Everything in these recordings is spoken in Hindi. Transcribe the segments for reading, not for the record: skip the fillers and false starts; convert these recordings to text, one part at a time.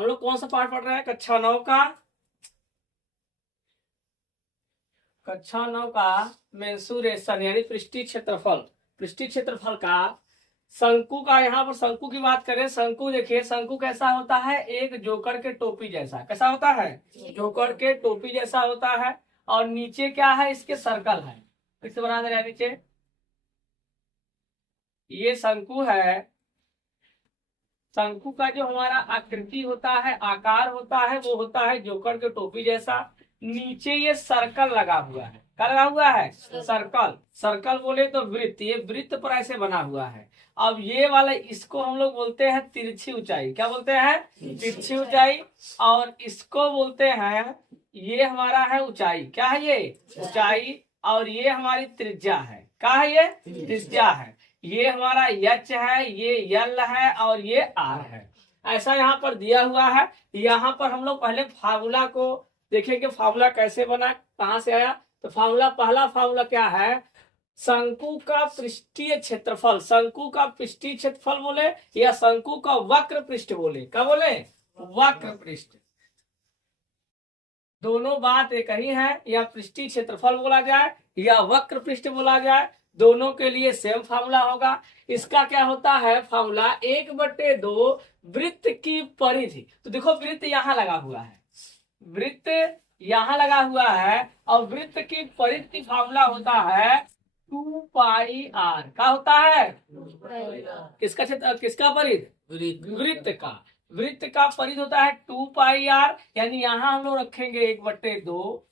हम लोग कौन सा पाठ पढ़ रहे हैं? कक्षा 9 का मेंसुरेशन यानी पृष्ठीय क्षेत्रफल। पृष्ठीय क्षेत्रफल का शंकु का, यहाँ पर शंकु की बात करें। शंकु देखिए, शंकु कैसा होता है? एक जोकर के टोपी जैसा। कैसा होता है? जोकर के टोपी जैसा होता है। और नीचे क्या है? इसके सर्कल है। किससे बना दे रहे हैं नीचे? ये शंकु है। शंकु का जो हमारा आकृति होता है, आकार होता है, वो होता है जोकर के टोपी जैसा। नीचे ये सर्कल लगा हुआ है। क्या लगा हुआ है? सर्कल। सर्कल बोले तो वृत्त, ये वृत्त पर ऐसे बना हुआ है। अब ये वाला, इसको हम लोग बोलते हैं तिरछी ऊंचाई। क्या बोलते हैं? तिरछी ऊंचाई। और इसको बोलते हैं, ये हमारा है ऊंचाई। क्या है ये? ऊंचाई। और ये हमारी त्रिज्या है। क्या है ये? त्रिज्या है। ये हमारा यच है, ये यल है, और ये आर है। ऐसा यहाँ पर दिया हुआ है। यहाँ पर हम लोग पहले फार्मूला को देखेंगे। फार्मूला कैसे बना, कहाँ से आया? तो फार्मूला, पहला फार्मूला क्या है? शंकु का पृष्ठीय क्षेत्रफल। शंकु का पृष्ठीय क्षेत्रफल बोले या शंकु का वक्र पृष्ठ बोले। क्या बोले? वक्र पृष्ठ। दोनों बात एक ही है। या पृष्ठीय क्षेत्रफल बोला जाए या वक्र पृष्ठ बोला जाए, दोनों के लिए सेम फार्मूला होगा। इसका क्या होता है फार्मूला? 1/2 वृत्त की परिधि। तो देखो, वृत्त यहाँ लगा हुआ है, वृत्त यहाँ लगा हुआ है, और वृत्त की परिधि फार्मूला होता है 2πr। क्या होता है? किसका क्षेत्र, किसका परिधि? वृत्त का। वृत्त का परिधि होता है 2πr। यानी यहाँ हम लोग रखेंगे 1/2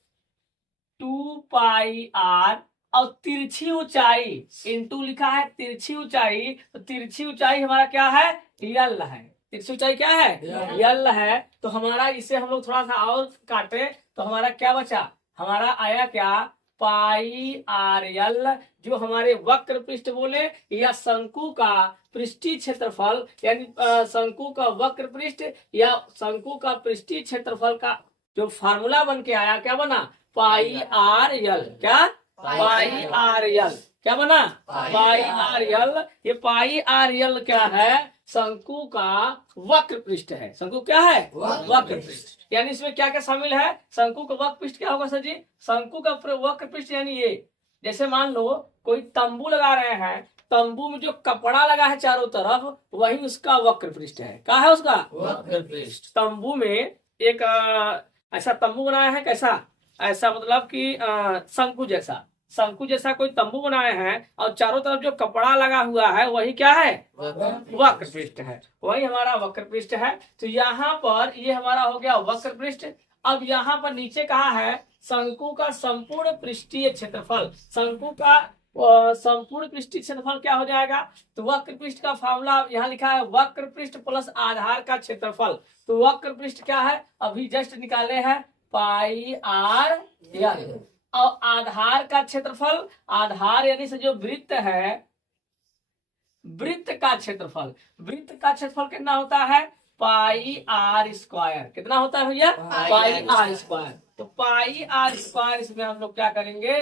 2πr। और तिरछी ऊंचाई इंटू लिखा है, तिरछी ऊंचाई। तो तिरछी ऊंचाई हमारा क्या है? यल है। तिरछी ऊंचाई क्या है? यल है। तो हमारा, इसे हम लोग थोड़ा सा और काटे तो हमारा क्या बचा? हमारा आया क्या? पाई आर यल, जो हमारे वक्र पृष्ठ बोले या शंकु का पृष्ठीय क्षेत्रफल, यानी शंकु का वक्र पृष्ठ या शंकु का पृष्ठीय क्षेत्रफल का जो फार्मूला बन के आया, क्या बना? पाई आर यल। क्या? पाई आर यल। क्या बना? पाई आर यल। ये पाई आर यल क्या है? शंकु का वक्र पृष्ठ है। शंकु क्या है? वक्र पृष्ठ। यानी इसमें क्या क्या शामिल है? शंकु का वक्र पृष्ठ क्या होगा सर जी? शंकु का वक्र पृष्ठ यानी ये, जैसे मान लो कोई तंबू लगा रहे हैं, तंबू में जो कपड़ा लगा है चारों तरफ, वही उसका वक्र पृष्ठ है। क्या है उसका? वक्र पृष्ठ। तंबू में एक ऐसा तंबू बनाया है। कैसा? ऐसा मतलब कि शंकु जैसा, शंकु जैसा कोई तंबू बनाए हैं, और चारों तरफ जो कपड़ा लगा हुआ है वही क्या है? वक्र पृष्ठ है। वही हमारा वक्र पृष्ठ है। तो यहाँ पर ये हमारा हो गया वक्र पृष्ठ। अब यहाँ पर नीचे कहा है शंकु का संपूर्ण पृष्ठीय क्षेत्रफल। शंकु का संपूर्ण पृष्ठीय क्षेत्रफल क्या हो जाएगा? तो वक्र पृष्ठ का फार्मूला यहाँ लिखा है, वक्र पृष्ठ प्लस आधार का क्षेत्रफल। तो वक्र पृष्ठ क्या है? अभी जस्ट निकाले हैं, पाई आर यल। और आधार का क्षेत्रफल, आधार यानी से जो वृत्त है, वृत्त का क्षेत्रफल, वृत्त का क्षेत्रफल कितना होता है? पाई आर स्क्वायर। कितना होता है भैया? पाई आर स्क्वायर। तो पाई आर स्क्वायर, इसमें हम लोग क्या करेंगे?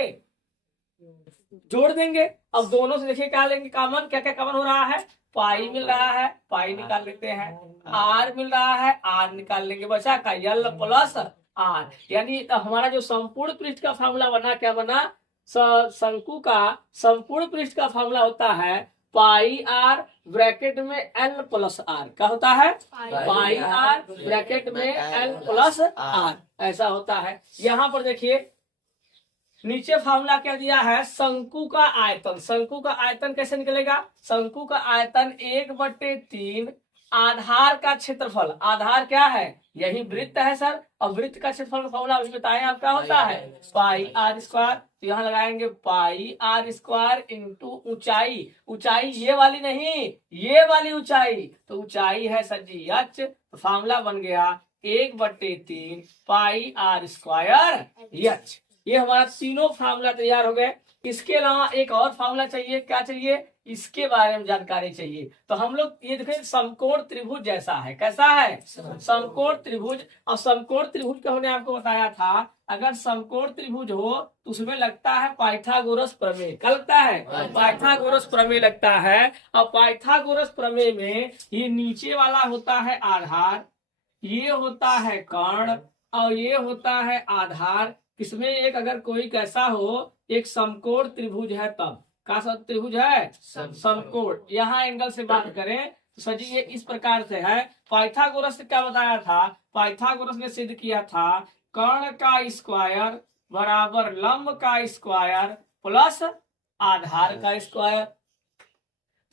जोड़ देंगे। अब दोनों से देखिए क्या लेंगे कॉमन, क्या क्या कॉमन हो रहा है? पाई मिल रहा है, पाई निकाल लेते हैं। आर मिल रहा है, आर निकाल लेंगे। बचा का यल प्लस आर। यानी हमारा जो संपूर्ण पृष्ठ का फार्मूला बना, क्या बना? शंकु का संपूर्ण पृष्ठ का फार्मूला होता है पाई आर ब्रैकेट में एल प्लस आर। क्या होता है? पाई आर ब्रैकेट में एल प्लस आर। ऐसा होता है। यहाँ पर देखिए नीचे फार्मूला क्या दिया है? शंकु का आयतन। शंकु का आयतन कैसे निकलेगा? शंकु का आयतन 1/3 आधार का क्षेत्रफल। आधार क्या है? यही वृत्त है सर। और वृत्त का क्षेत्रफल का फॉर्मूला अभी बताएं आप, क्या होता है? पाई आर स्क्वायर। तो यहाँ लगाएंगे पाई आर स्क्वायर इंटू ऊंचाई। ऊंचाई ये वाली नहीं, ये वाली ऊंचाई। तो ऊंचाई है सर जी एच। तो फार्मूला बन गया 1/3 पाई आर स्क्वायर एच। ये हमारा तीनों फार्मूला तैयार हो गए। इसके अलावा एक और फार्मूला चाहिए। क्या चाहिए? इसके बारे में जानकारी चाहिए। तो हम लोग ये देखें, समकोण त्रिभुज जैसा है। कैसा है? समकोण त्रिभुज। और समकोण त्रिभुज का हमने आपको बताया था, अगर समकोण त्रिभुज हो तो उसमें लगता है पाइथागोरस प्रमेय। क्या लगता है? पाइथागोरस प्रमेय लगता है। और पाइथागोरस प्रमेय में ये नीचे वाला होता है आधार, ये होता है कर्ण और ये होता है आधार। इसमें एक अगर कोई कैसा हो, एक समकोण त्रिभुज है, तब का सब त्रिभुज है समकोण। यहाँ एंगल से बात करें तो सर जी ये इस प्रकार से है। पाइथागोरस ने क्या बताया था? पाइथागोरस ने सिद्ध किया था कर्ण का स्क्वायर बराबर लंब का स्क्वायर प्लस आधार का स्क्वायर।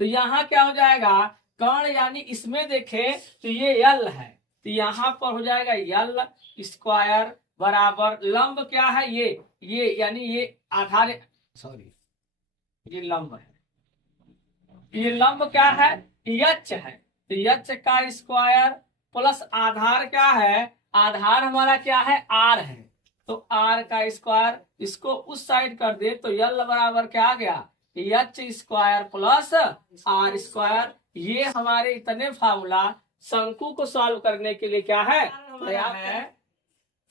तो यहाँ क्या हो जाएगा, कर्ण यानी इसमें देखे तो ये यल है, तो यहाँ पर हो जाएगा यल स्क्वायर बराबर लंब क्या है, ये यानी ये आधार, सॉरी ये लंब है, ये लंब क्या है, यच है, तो यच का स्क्वायर प्लस आधार क्या है, आधार हमारा क्या है आर है, तो आर का स्क्वायर। इसको उस साइड कर दे तो यल बराबर क्या आ गया, h square plus r square. ये हमारे इतने फार्मूला शंकु को सॉल्व करने के लिए क्या है,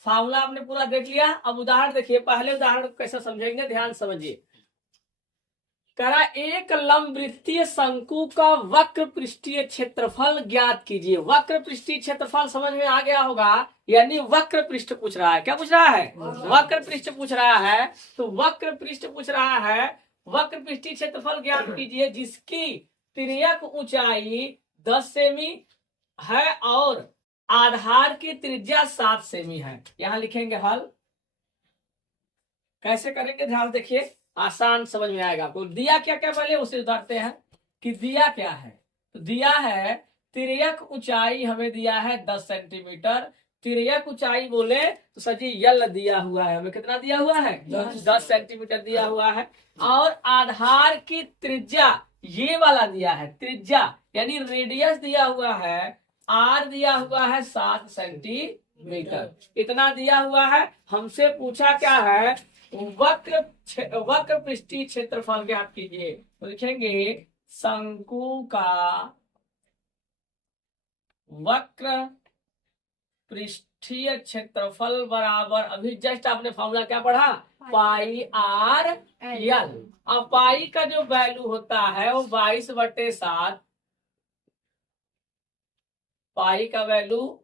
फार्मूला आपने पूरा देख लिया। अब उदाहरण देखिए, पहले उदाहरण को कैसे समझेंगे, ध्यान समझिए। करा एक लंब वृत्तीय शंकु का वक्र पृष्ठीय क्षेत्रफल ज्ञात कीजिए। वक्र पृष्ठीय क्षेत्रफल समझ में आ गया होगा, यानी वक्र पृष्ठ पूछ रहा है। क्या पूछ रहा है, वक्र पृष्ठ पूछ रहा है। तो वक्र पृष्ठ पूछ रहा है, वक्र पृष्ठीय क्षेत्रफल ज्ञात कीजिए जिसकी तिर्यक ऊंचाई 10 सेमी है और आधार की त्रिज्या 7 सेमी है। यहां लिखेंगे हल, कैसे करेंगे ध्यान देखिए, आसान समझ में आएगा आपको। दिया क्या क्या पहले उसे उतारते हैं कि दिया क्या है। तो दिया है तिर्यक ऊंचाई हमें दिया है 10 सेंटीमीटर। तिर्यक ऊंचाई बोले तो सजी यल दिया हुआ है, हमें कितना दिया हुआ है 10 सेंटीमीटर दिया हुआ है। और आधार की त्रिज्या ये वाला दिया है, त्रिज्या यानी रेडियस दिया हुआ है, आर दिया हुआ है 7 सेंटीमीटर, इतना दिया हुआ है। हमसे पूछा क्या है, वक्र पृष्ठीय क्षेत्रफल ज्ञात कीजिए। तो लिखेंगे शंकु का वक्र पृष्ठीय क्षेत्रफल बराबर, अभी जस्ट आपने फॉर्मूला क्या पढ़ा, पाई आर यल। अब पाई का जो वैल्यू होता है वो 22/7, पाई का वैल्यू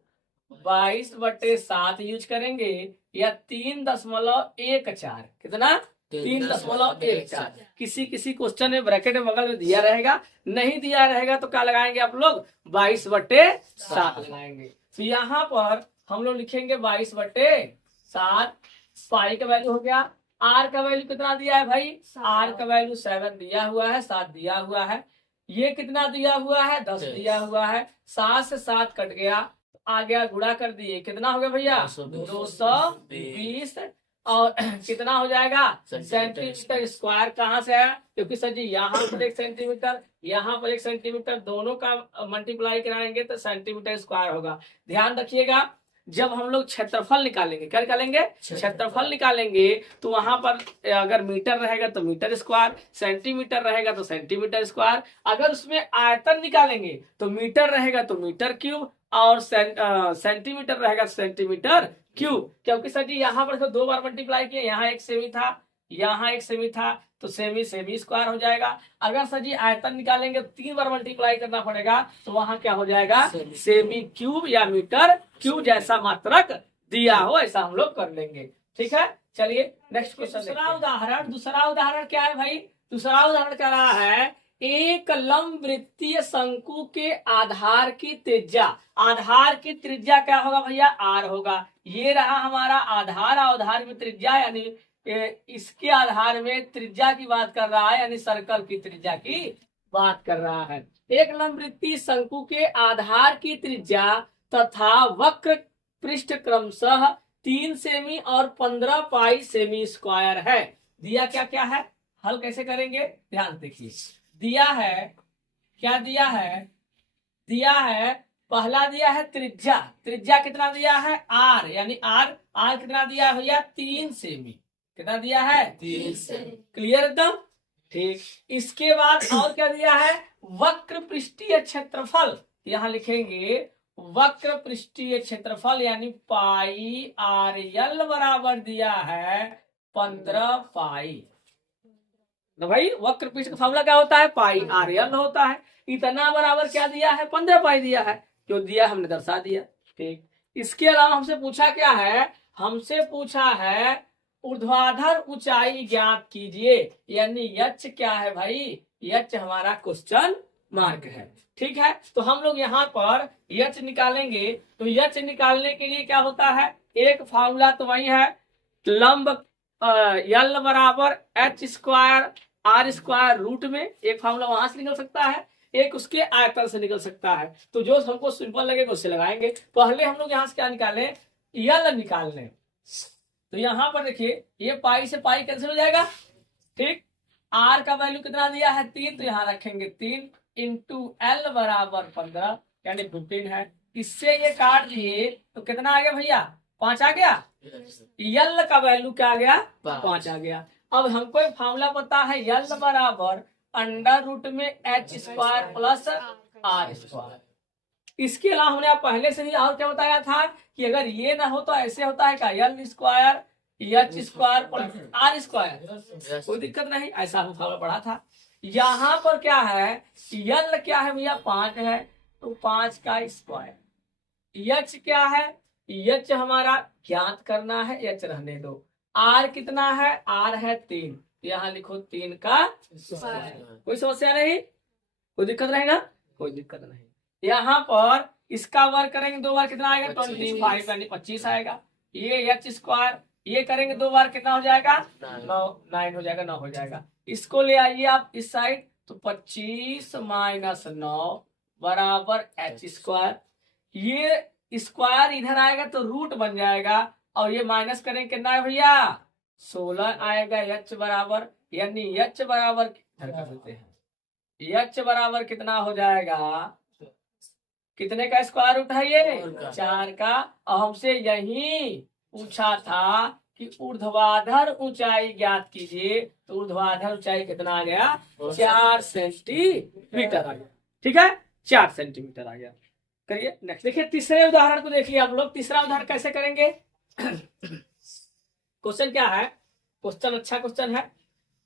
22/7 यूज करेंगे या 3.14, कितना 3.14। किसी किसी क्वेश्चन में ब्रैकेट में बगल में दिया रहेगा, नहीं दिया रहेगा तो क्या लगाएंगे आप लोग 22/7 लगाएंगे। तो यहाँ पर हम लोग लिखेंगे 22/7। पाई का वैल्यू हो गया। आर का वैल्यू कितना दिया है भाई, आर का वैल्यू 7 दिया हुआ है, 7 दिया हुआ है। ये कितना दिया हुआ है 10 दिया हुआ है। 7 से 7 कट गया, आ गया गुणा कर दिए, कितना हो गया भैया 220। और कितना हो जाएगा सेंटीमीटर स्क्वायर। कहाँ से है, क्योंकि सर जी यहाँ पर 1 सेंटीमीटर, यहाँ पर 1 सेंटीमीटर, दोनों का मल्टीप्लाई कराएंगे तो सेंटीमीटर स्क्वायर होगा। ध्यान रखिएगा, जब हम लोग क्षेत्रफल निकालेंगे, क्या निकालेंगे क्षेत्रफल निकालेंगे, तो वहां पर अगर मीटर रहेगा तो मीटर स्क्वायर, सेंटीमीटर रहेगा तो सेंटीमीटर स्क्वायर। अगर उसमें आयतन निकालेंगे तो मीटर रहेगा तो मीटर क्यूब, और सेंटीमीटर रहेगा सेंटीमीटर क्यूब। क्योंकि सर जी यहाँ पर तो 2 बार मल्टीप्लाई किए, यहाँ 1 सेमी था, यहाँ 1 सेमी था, तो सेमी स्क्वायर हो जाएगा। अगर सर जी आयतन निकालेंगे तो 3 बार मल्टीप्लाई करना पड़ेगा, तो वहां क्या हो जाएगा सेमी क्यूब या मीटर क्यूब, जैसा मात्रक दिया हो ऐसा हम लोग कर लेंगे। ठीक है, चलिए नेक्स्ट क्वेश्चन। दूसरा उदाहरण क्या है भाई, दूसरा उदाहरण क्या रहा है, एक लंब वृत्तीय शंकु के आधार की त्रिज्या, आधार की त्रिज्या क्या होगा भैया आर होगा। ये रहा हमारा आधार, आधार में त्रिज्या यानी इसके आधार में त्रिज्या की बात कर रहा है, यानी सर्कल की त्रिज्या की बात कर रहा है। एक लंब वृत्तीय शंकु के आधार की त्रिज्या तथा वक्र पृष्ठ क्रमशः 3 सेमी और 15 पाई सेमी स्क्वायर है। दिया क्या क्या है, हल कैसे करेंगे ध्यान देखिए। दिया है क्या, दिया है, दिया है पहला दिया है त्रिज्या, त्रिज्या कितना दिया है आर, यानी आर, आर कितना दिया है भैया 3 सेमी, कितना दिया है 3 सेमी। क्लियर एकदम ठीक। इसके बाद और क्या दिया है, वक्र पृष्ठीय क्षेत्रफल, यहाँ लिखेंगे वक्र पृष्ठीय क्षेत्रफल यानी पाई आर यल बराबर दिया है 15 पाई। तो भाई वक्र पृष्ठ का फॉर्मूला क्या होता है, पाई आर यल होता है। इतना बराबर क्या दिया है 15 पाई दिया है, जो दिया हमने दर्शा दिया। ठीक, इसके अलावा हमसे पूछा क्या है, हमसे पूछा है ऊर्ध्वाधर ऊंचाई ज्ञात कीजिए, यानी यच क्या है भाई, यच हमारा क्वेश्चन मार्क है। ठीक है, तो हम लोग यहाँ पर यच निकालेंगे। तो यच निकालने के लिए क्या होता है, एक फार्मूला तो वही है, लंब यल बराबर h square r square root में, एक फार्मूला वहां से निकल सकता है, एक उसके आयतन से निकल सकता है। तो जो हमको सिंपल लगेगा उससे लगाएंगे। पहले हम लोग यहाँ से क्या निकालें, यल निकाल लें। तो यहाँ पर देखिए ये पाई से पाई कैंसिल हो जाएगा। ठीक, आर का वैल्यू कितना दिया है 3, तो यहाँ रखेंगे 3 इंटू एल बराबर 15 यानी 15 है। इससे ये काट दिए तो कितना आ गया भैया, 5 आ गया। यल का वैल्यू क्या आ गया, 5 आ गया। अब हमको एक फार्मूला पता है, यल बराबर अंडर रूट में h square plus r square. इसके अलावा हमने आप पहले से ही और क्या बताया था कि अगर ये ना हो तो ऐसे होता है का, l square h square plus r square, कोई दिक्कत नहीं, ऐसा हम फार्मूला पढ़ा था। यहाँ पर क्या है, यल क्या है भैया 5 है, तो 5 का स्क्वायर। यच क्या है, यच हमारा ज्ञात करना है, यच रहने दो। आर कितना है, आर है 3, यहाँ लिखो 3 का स्क्वायर। कोई समस्या नहीं, कोई दिक्कत रहेगा, कोई दिक्कत नहीं। यहाँ पर इसका वर्ग करेंगे 2 बार कितना आएगा, 25 यानी 25 आएगा। ये एच स्क्वायर ये करेंगे 2 बार कितना हो जाएगा, 9 हो जाएगा, 9 हो जाएगा। इसको ले आइए आप इस साइड, तो 25 माइनस 9 बराबर एच स्क्वायर। ये स्क्वायर इधर आएगा तो रूट बन जाएगा, और ये माइनस करेंगे कितना है भैया, 16 आएगा। एच बराबर यानी एच बराबर कर देते हैं, एच बराबर कितना हो जाएगा, कितने का स्क्वायर रूट है ये, 4 का। और हमसे यही पूछा था कि ऊर्ध्वाधर ऊंचाई ज्ञात कीजिए, तो ऊर्ध्वाधर ऊंचाई कितना आ गया, 4 सेंटीमीटर आ गया। ठीक है, 4 सेंटीमीटर आ गया। करिए नेक्स्ट, देखिए तीसरे उदाहरण को देखिए आप लोग। तीसरा उदाहरण कैसे करेंगे, क्वेश्चन क्या है, क्वेश्चन अच्छा क्वेश्चन है।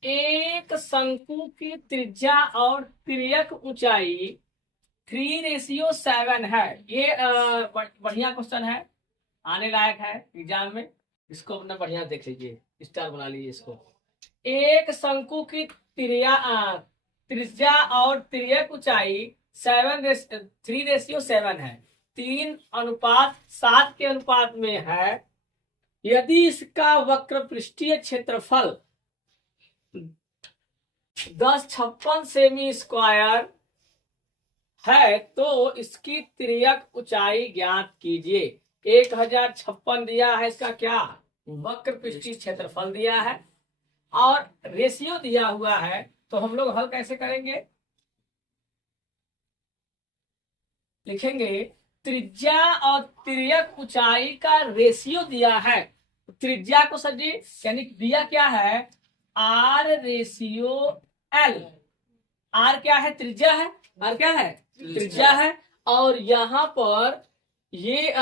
एक शंकु की त्रिज्या और तिर्यक ऊंचाई 3:7 है। ये बढ़िया क्वेश्चन है, आने लायक है एग्जाम में, इसको अपना बढ़िया देख लीजिए, स्टार बना लीजिए इसको। एक शंकु की त्रिज्या और तिर्यक ऊंचाई 3:7 है, 3:7 के अनुपात में है। यदि इसका वक्र पृष्ठीय क्षेत्रफल 1056 सेमी स्क्वायर है, तो इसकी तिर्यक ऊंचाई ज्ञात कीजिए। 1056 दिया है, इसका क्या वक्र पृष्ठीय क्षेत्रफल दिया है और रेशियो दिया हुआ है। तो हम लोग हल कैसे करेंगे, लिखेंगे त्रिज्या और तिर्यक ऊंचाई का रेशियो दिया है। त्रिज्या को सर जी यानी दिया क्या है, आर रेशियो एल। आर क्या है, त्रिज्या है, आर क्या है, त्रिज्या है। और यहाँ पर ये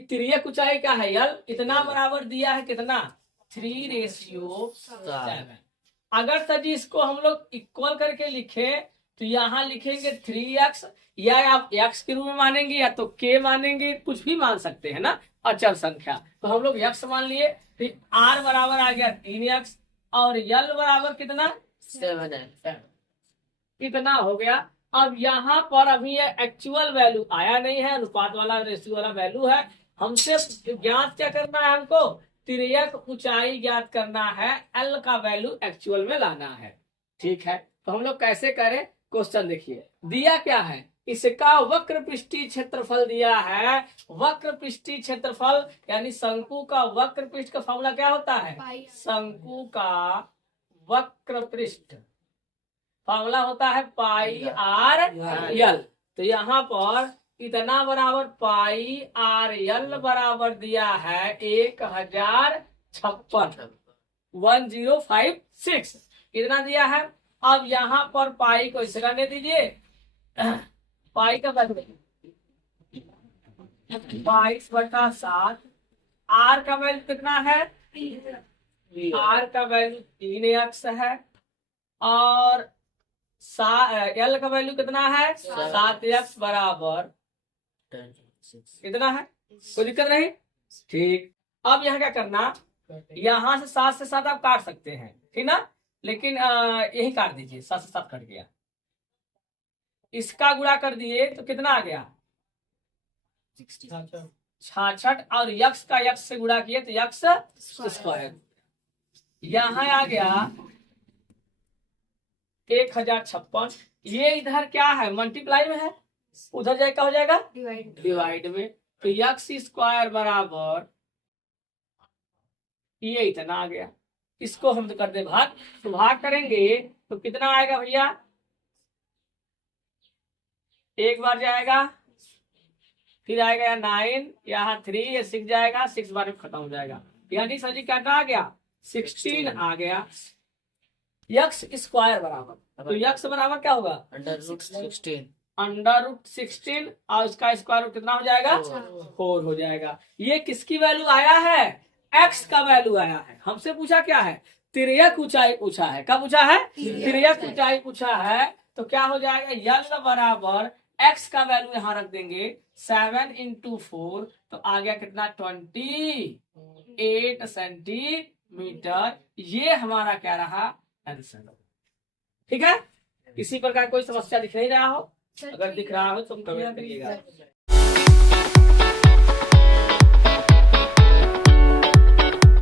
तिर्यक ऊंचाई क्या है, यल, इतना बराबर दिया है कितना, 3:7। अगर सर जी इसको हम लोग इक्वल करके लिखे तो यहाँ लिखेंगे 3x, या आप x के रूप में मानेंगे या तो k मानेंगे, कुछ भी मान सकते हैं ना, अचल संख्या। तो हम लोग x मान लिए, फिर r बराबर आ गया 3x और l बराबर कितना 7 इतना हो गया। अब यहाँ पर अभी ये एक्चुअल वैल्यू आया नहीं है, अनुपात वाला रेशियो वाला वैल्यू है। हमसे ज्ञात क्या करना है, हमको तिर्यक ऊंचाई ज्ञात करना है, एल का वैल्यू एक्चुअल में लाना है। ठीक है, तो हम लोग कैसे करें, क्वेश्चन देखिए दिया क्या है, इसका वक्र पृष्ठीय क्षेत्रफल दिया है। वक्र पृष्ठीय क्षेत्रफल यानी शंकु का वक्र पृष्ठ का फॉर्मूला क्या होता है, शंकु का वक्र पृष्ठ फॉर्मूला होता है पाई आर यल। तो यहाँ पर इतना बराबर पाई आर यल बराबर दिया है 1056 1056 इतना दिया है। अब यहाँ पर पाई को इसे करने दीजिए, पाई का वैल्यू 22/7। आर का वैल्यू कितना है, आर का वैल्यू 3x है और एल का वैल्यू कितना है 7x बराबर कितना है, कोई दिक्कत नहीं। ठीक, अब यहाँ क्या करना, यहाँ से 7 से 7 आप काट सकते हैं, ठीक ना, लेकिन यही काट दीजिए, 7 से 7 कट गया। इसका गुणा कर दिए तो कितना आ गया 66, और यक्स का यक्स से गुणा किए तो यक्स स्क्वायर। यहाँ आ गया 1056। ये इधर क्या है, मल्टीप्लाई में है, उधर जाए क्या हो जाएगा डिवाइड में। तो यक्स स्क्वायर बराबर ये इतना आ गया। इसको हम तो कर दे भाग, तो भाग करेंगे तो कितना आएगा भैया, एक बार जाएगा, फिर आएगा 9, यहाँ 3, ये 6 जाएगा, 6 बार में खत्म हो जाएगा। यानी सर जी कितना आ गया 16 आ गया। यक्स स्क्वायर बराबर, तो यक्स बराबर क्या होगा √16 और उसका स्क्वायर रूट कितना हो जाएगा 4 हो जाएगा। ये किसकी वैल्यू आया है, एक्स का वैल्यू आया है। हमसे पूछा क्या है, तिर्यक ऊंचाई पूछा है। क्या पूछा है, तिर्यक ऊंचाई पूछा है। तो क्या हो जाएगा, यल बराबर एक्स का वैल्यू यहाँ रख देंगे 7 × 4, तो आ गया कितना 28 सेंटीमीटर। ये हमारा क्या रहा आंसर। ठीक है, किसी प्रकार कोई समस्या दिख नहीं रहा हो, अगर दिख रहा हो तो कमेंट करिएगा।